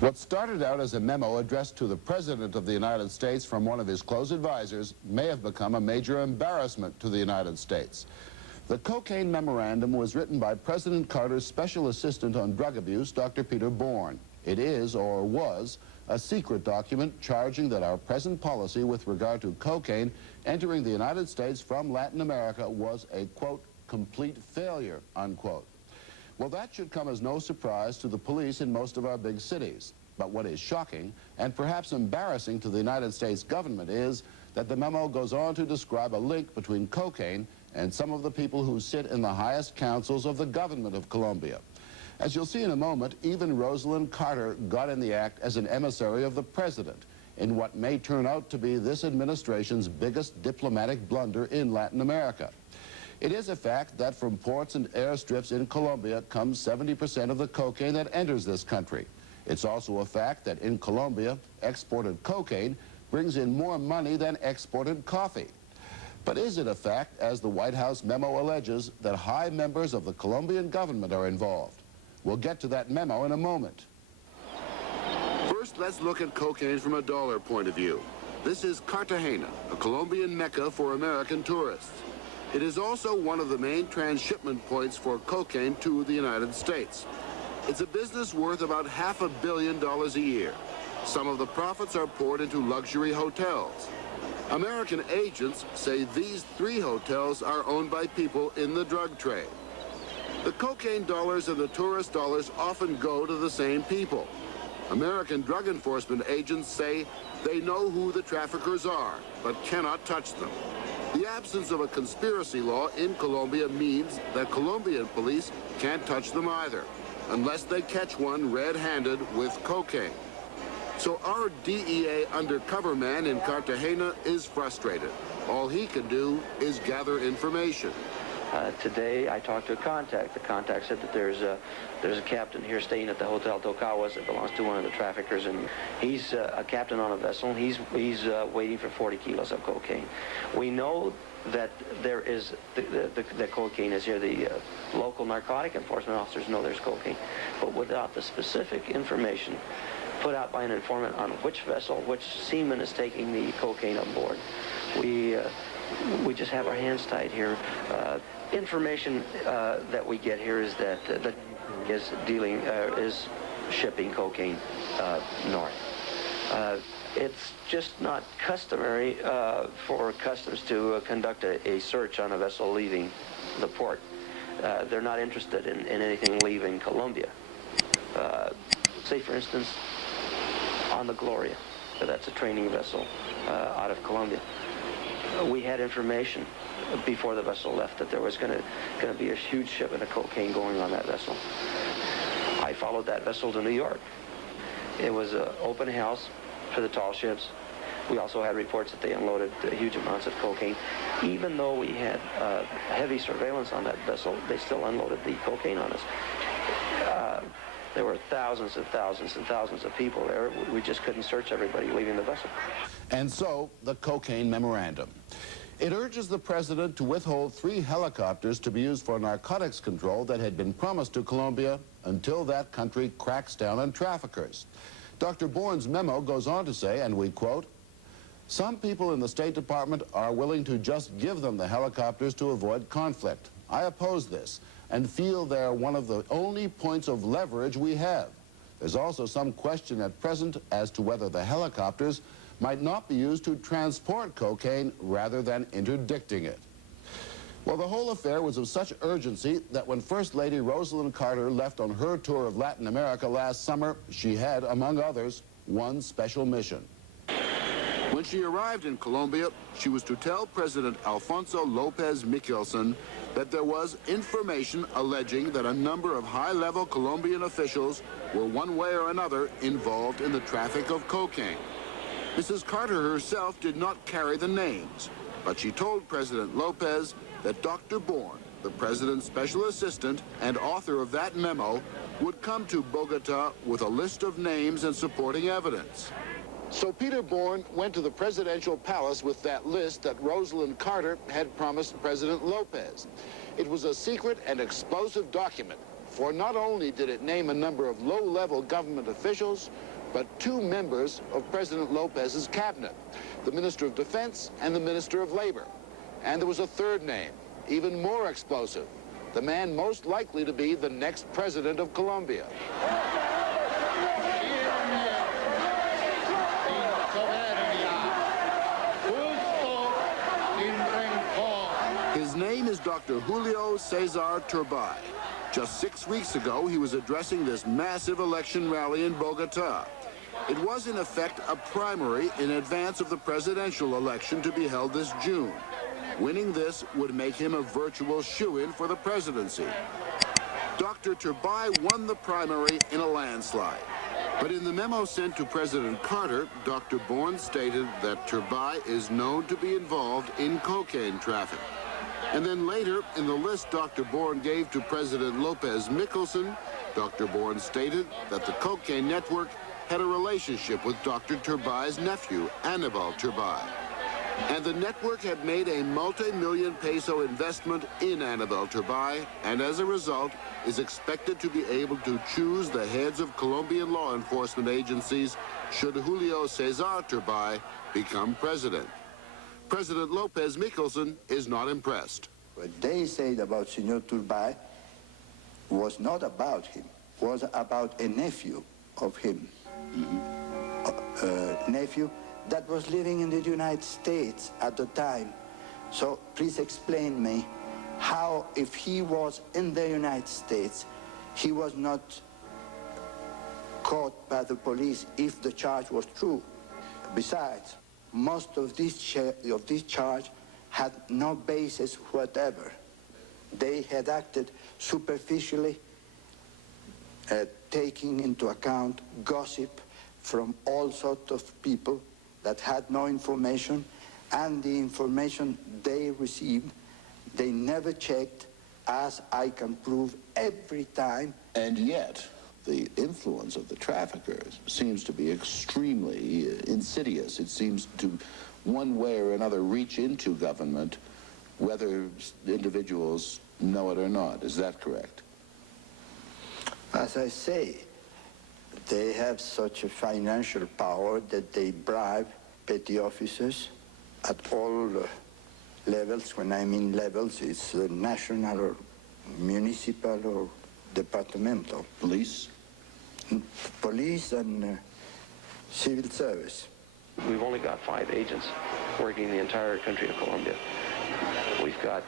What started out as a memo addressed to the President of the United States from one of his close advisors may have become a major embarrassment to the United States. The cocaine memorandum was written by President Carter's special assistant on drug abuse, Dr. Peter Bourne. It is, or was, a secret document charging that our present policy with regard to cocaine entering the United States from Latin America was a, quote, complete failure, unquote. Well, that should come as no surprise to the police in most of our big cities. But what is shocking, and perhaps embarrassing to the United States government, is that the memo goes on to describe a link between cocaine and some of the people who sit in the highest councils of the government of Colombia. As you'll see in a moment, even Rosalind Carter got in the act as an emissary of the president in what may turn out to be this administration's biggest diplomatic blunder in Latin America. It is a fact that from ports and airstrips in Colombia comes 70% of the cocaine that enters this country. It's also a fact that in Colombia, exported cocaine brings in more money than exported coffee. But is it a fact, as the White House memo alleges, that high members of the Colombian government are involved? We'll get to that memo in a moment. First, let's look at cocaine from a dollar point of view. This is Cartagena, a Colombian mecca for American tourists. It is also one of the main transshipment points for cocaine to the United States. It's a business worth about $500 million a year. Some of the profits are poured into luxury hotels. American agents say these 3 hotels are owned by people in the drug trade. The cocaine dollars and the tourist dollars often go to the same people. American drug enforcement agents say they know who the traffickers are, but cannot touch them. The absence of a conspiracy law in Colombia means that Colombian police can't touch them either, unless they catch one red-handed with cocaine. So our DEA undercover man in Cartagena is frustrated. All he can do is gather information. Today I talked to a contact. The contact said that there's a captain here staying at the Hotel Tocawas that belongs to one of the traffickers, and he's a captain on a vessel. He's waiting for 40 kilos of cocaine. We know that there is the cocaine is here. The local narcotic enforcement officers know there's cocaine, but without the specific information put out by an informant on which vessel, which seaman is taking the cocaine on board, we just have our hands tied here. Information that we get here is that is shipping cocaine north. It's just not customary for customs to conduct a search on a vessel leaving the port. They're not interested in anything leaving Colombia. Say, for instance, on the Gloria, that's a training vessel out of Colombia. We had information before the vessel left that there was going to be a huge shipment of cocaine going on that vessel. I followed that vessel to New York. It was an open house for the tall ships. We also had reports that they unloaded huge amounts of cocaine. Even though we had heavy surveillance on that vessel, they still unloaded the cocaine on us. There were thousands and thousands and thousands of people there. We just couldn't search everybody leaving the vessel. And so, the cocaine memorandum. It urges the president to withhold 3 helicopters to be used for narcotics control that had been promised to Colombia until that country cracks down on traffickers. Dr. Bourne's memo goes on to say, and we quote, "Some people in the State Department are willing to just give them the helicopters to avoid conflict. I oppose this and feel they're one of the only points of leverage we have. There's also some question at present as to whether the helicopters might not be used to transport cocaine rather than interdicting it." Well, the whole affair was of such urgency that when First Lady Rosalind Carter left on her tour of Latin America last summer, she had, among others, one special mission. When she arrived in Colombia, she was to tell President Alfonso Lopez Michelson that there was information alleging that a number of high-level Colombian officials were one way or another involved in the traffic of cocaine. Mrs. Carter herself did not carry the names, but she told President Lopez that Dr. Bourne, the president's special assistant and author of that memo, would come to Bogota with a list of names and supporting evidence. So Peter Bourne went to the presidential palace with that list that Rosalind Carter had promised President Lopez. It was a secret and explosive document, for not only did it name a number of low-level government officials, but 2 members of President Lopez's cabinet, the Minister of Defense and the Minister of Labor. And there was a third name, even more explosive, the man most likely to be the next president of Colombia. His name is Dr. Julio Cesar Turbay. Just 6 weeks ago, he was addressing this massive election rally in Bogota. It was, in effect, a primary in advance of the presidential election to be held this June. Winning this would make him a virtual shoo-in for the presidency. Dr. Turbay won the primary in a landslide. But in the memo sent to President Carter, Dr. Bourne stated that Turbay is known to be involved in cocaine traffic. And then later, in the list Dr. Bourne gave to President Lopez Michelson, Dr. Bourne stated that the cocaine network had a relationship with Dr. Turbay's nephew, Anibal Turbay. And the network had made a multi-million peso investment in Anibal Turbay, and as a result, is expected to be able to choose the heads of Colombian law enforcement agencies should Julio Cesar Turbay become president. President Lopez Michelson is not impressed. What they said about Senor Turbay was not about him, was about a nephew of him. Nephew that was living in the United States at the time. So please explain me how, if he was in the United States, he was not caught by the police if the charge was true. Besides, most of this charge had no basis whatever. They had acted superficially, taking into account gossip from all sorts of people that had no information, and the information they received, they never checked, as I can prove every time. And yet, the influence of the traffickers seems to be extremely insidious. It seems to, one way or another, reach into government, whether individuals know it or not. Is that correct? As I say, they have such a financial power that they bribe petty officers at all levels. When I mean levels, it's national or municipal or departmental. Police? Police and civil service. We've only got 5 agents working the entire country of Colombia. We've got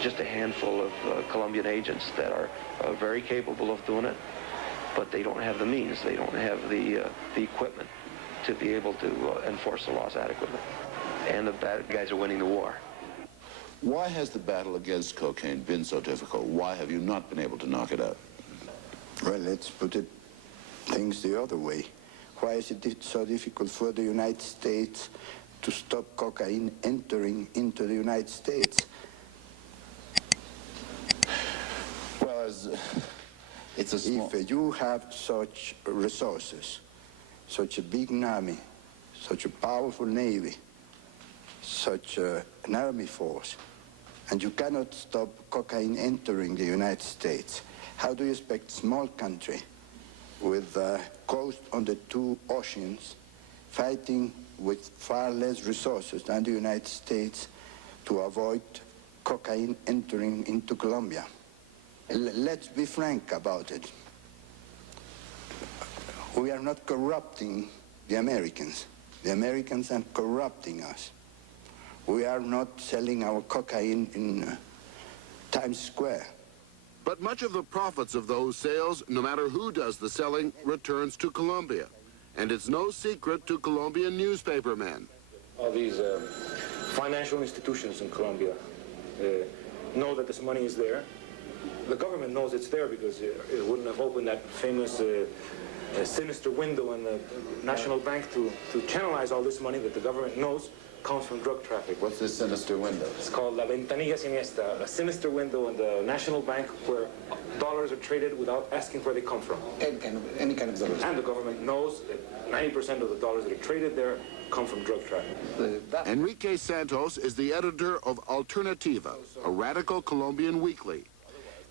just a handful of Colombian agents that are very capable of doing it, but they don't have the means, they don't have the equipment to be able to enforce the laws adequately. And the bad guys are winning the war. Why has the battle against cocaine been so difficult? Why have you not been able to knock it out? Well, let's put things the other way. Why is it so difficult for the United States to stop cocaine entering into the United States? Well, it's a small... If you have such resources, such a big army, such a powerful navy, such an army force, and you cannot stop cocaine entering the United States, how do you expect a small country with a coast on the 2 oceans, fighting with far less resources than the United States, to avoid cocaine entering into Colombia? Let's be frank about it. We are not corrupting the Americans. The Americans are corrupting us. We are not selling our cocaine in Times Square. But much of the profits of those sales, no matter who does the selling, returns to Colombia. And it's no secret to Colombian newspapermen. All these financial institutions in Colombia know that this money is there. The government knows it's there because it wouldn't have opened that famous sinister window in the National Bank to channelize all this money that the government knows comes from drug traffic. What's this sinister window? It's called La Ventanilla Siniestra, a sinister window in the National Bank where dollars are traded without asking where they come from. Any kind of dollars. And the government knows that 90% of the dollars that are traded there come from drug traffic. Enrique Santos is the editor of Alternativa, a radical Colombian weekly.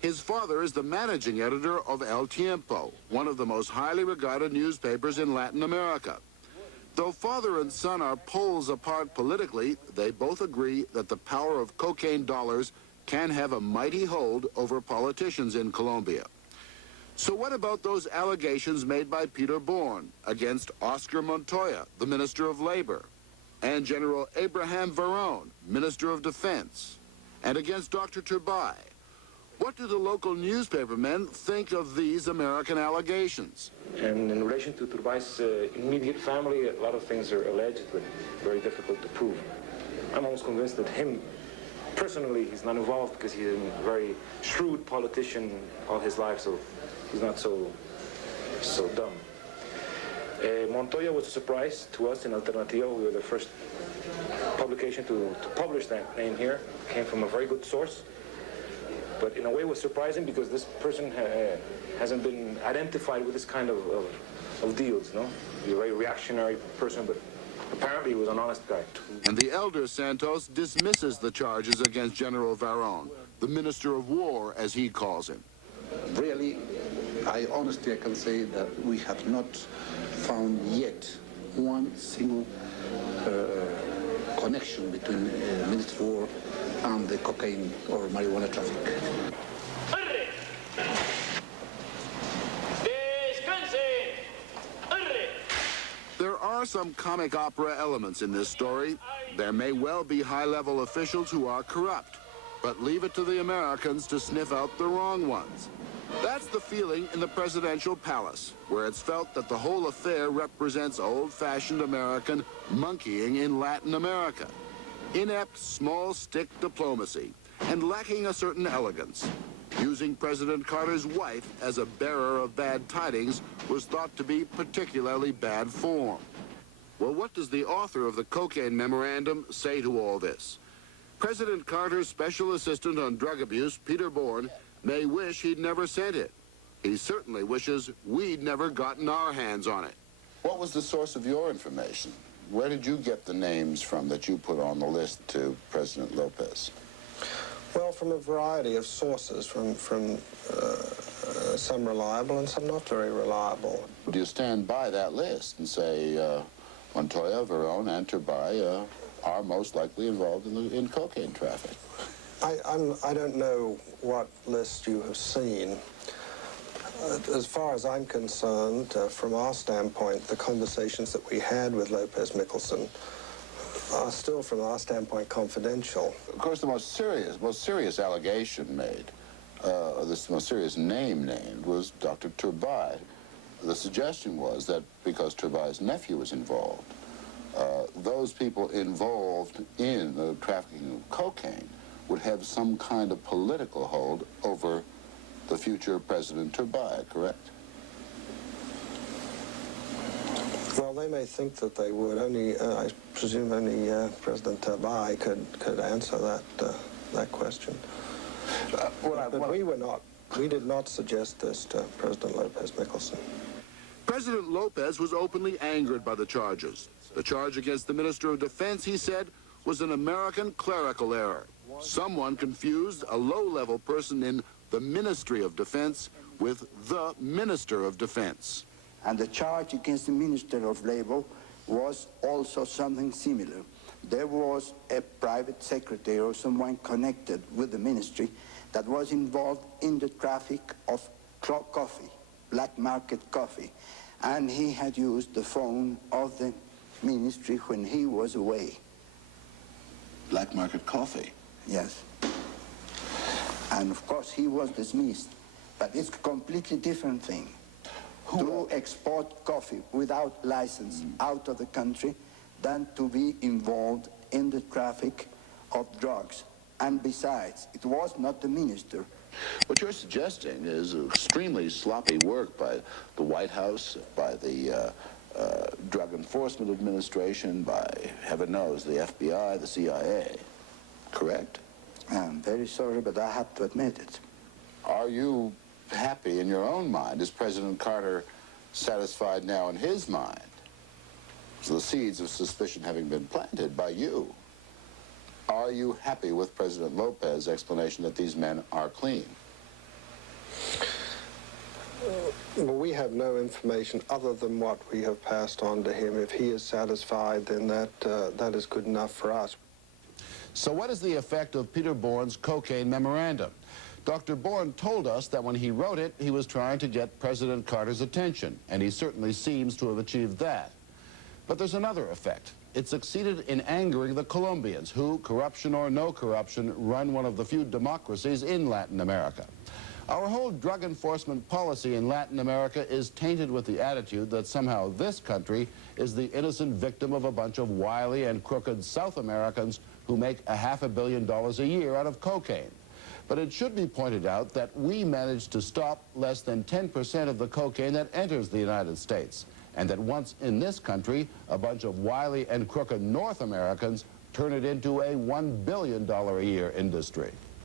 His father is the managing editor of El Tiempo, one of the most highly regarded newspapers in Latin America. Though father and son are poles apart politically, they both agree that the power of cocaine dollars can have a mighty hold over politicians in Colombia. So what about those allegations made by Peter Bourne against Oscar Montoya, the Minister of Labor, and General Abraham Verón, Minister of Defense, and against Dr. Turbay? What do the local newspapermen think of these American allegations? And in relation to Turbay's immediate family, a lot of things are alleged, but very difficult to prove. I'm almost convinced that him, personally, he's not involved because he's a very shrewd politician all his life, so he's not so dumb. Montoya was a surprise to us in Alternativa. We were the first publication to publish that name here. It came from a very good source. But in a way it was surprising because this person hasn't been identified with this kind of deals, no? He's a very reactionary person, but apparently he was an honest guy. And the elder Santos dismisses the charges against General Verón, the Minister of War, as he calls him. Really, I honestly can say that we have not found yet one single connection between Minister of War and the cocaine or marijuana traffic. There are some comic opera elements in this story. There may well be high-level officials who are corrupt, but leave it to the Americans to sniff out the wrong ones. That's the feeling in the presidential palace, where it's felt that the whole affair represents old-fashioned American monkeying in Latin America. Inept, small-stick diplomacy, and lacking a certain elegance. Using President Carter's wife as a bearer of bad tidings was thought to be particularly bad form. Well, what does the author of the cocaine memorandum say to all this? President Carter's special assistant on drug abuse, Peter Bourne, may wish he'd never sent it. He certainly wishes we'd never gotten our hands on it. What was the source of your information? Where did you get the names from that you put on the list to President Lopez? Well, from a variety of sources, from some reliable and some not very reliable. Do you stand by that list and say Montoya, Verón, and Turbay are most likely involved in cocaine traffic? I don't know what list you have seen. As far as I'm concerned, from our standpoint, the conversations that we had with Lopez Mickelson are still, from our standpoint, confidential. Of course, the most serious allegation made, this most serious name named, was Dr. Turbay. The suggestion was that because Turbay's nephew was involved, those people involved in the trafficking of cocaine would have some kind of political hold over the future President Turbay, correct? Well, they may think that they would. I presume only President Turbay could answer that question. But we did not suggest this to President Lopez Mickelson. President Lopez was openly angered by the charges. The charge against the Minister of Defense, he said, was an American clerical error. Someone confused a low-level person in the Ministry of Defense with the Minister of Defense. And the charge against the Minister of Labor was also something similar. There was a private secretary or someone connected with the ministry that was involved in the traffic of coffee, black market coffee. And he had used the phone of the ministry when he was away. Black market coffee? Yes. And of course he was dismissed. But it's a completely different thing. To export coffee without license out of the country than to be involved in the traffic of drugs. And besides, it was not the minister. What you're suggesting is extremely sloppy work by the White House, by the Drug Enforcement Administration, by, heaven knows, the FBI, the CIA. Correct? I'm very sorry, but I have to admit it. Are you happy in your own mind? Is President Carter satisfied now in his mind? So the seeds of suspicion having been planted by you. Are you happy with President Lopez's explanation that these men are clean? Well, we have no information other than what we have passed on to him. If he is satisfied, then that is good enough for us. So what is the effect of Peter Bourne's cocaine memorandum? Dr. Bourne told us that when he wrote it, he was trying to get President Carter's attention, and he certainly seems to have achieved that. But there's another effect. It succeeded in angering the Colombians, who, corruption or no corruption, run one of the few democracies in Latin America. Our whole drug enforcement policy in Latin America is tainted with the attitude that somehow this country is the innocent victim of a bunch of wily and crooked South Americans who make $500 million a year out of cocaine. But it should be pointed out that we managed to stop less than 10% of the cocaine that enters the United States, and that once in this country, a bunch of wily and crooked North Americans turn it into a $1 billion a year industry.